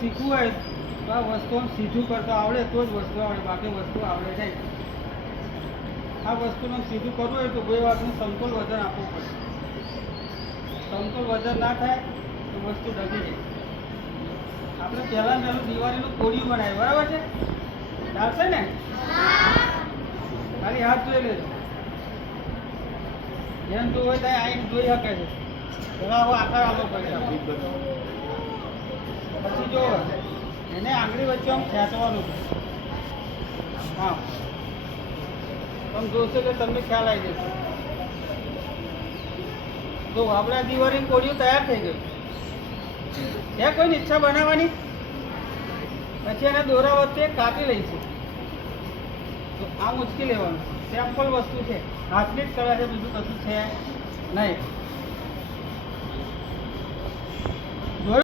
શીખવું હોય તો આ વસ્તુ આમ સીધું કરતો આવડે તો જ વસ્તુ આવડે બાકી વસ્તુ આવડે નહીં. આ વસ્તુનું સીધું કરવું હોય તો કોઈ વાતનું સમતોલ વજન આપવું પડે. સમતોલ વજન ના થાય તો વસ્તુ ડગી જાય. આપણે પહેલાં પહેલું દિવાળીનું કોળિયું બનાવ્યું બરાબર છે? ચાલશે ને? ખાલી હાથ જોઈ લેજો. જેમ જોવું હોય ત્યાં આવીને જોઈ શકે છે. હવે આકાર આપવો પડશે આપણે. પછી જો એને આંગળી વચ્ચે આમ ખેંચવાનું છે. હા. તમે જોશો કે તમને ખ્યાલ આવી જશે. જો આપણા દિવાળીની કોળીઓ તૈયાર થઈ ગયું છે કોઈની ઈચ્છા બનાવવાની? પછી એને દોરા વચ્ચે કાપી લઈશું. તો આ મુશ્કેલ લેવાનું. સેમ્પલ વસ્તુ છે. હાથની જ કલા છે, બીજું કશું છે નહીં.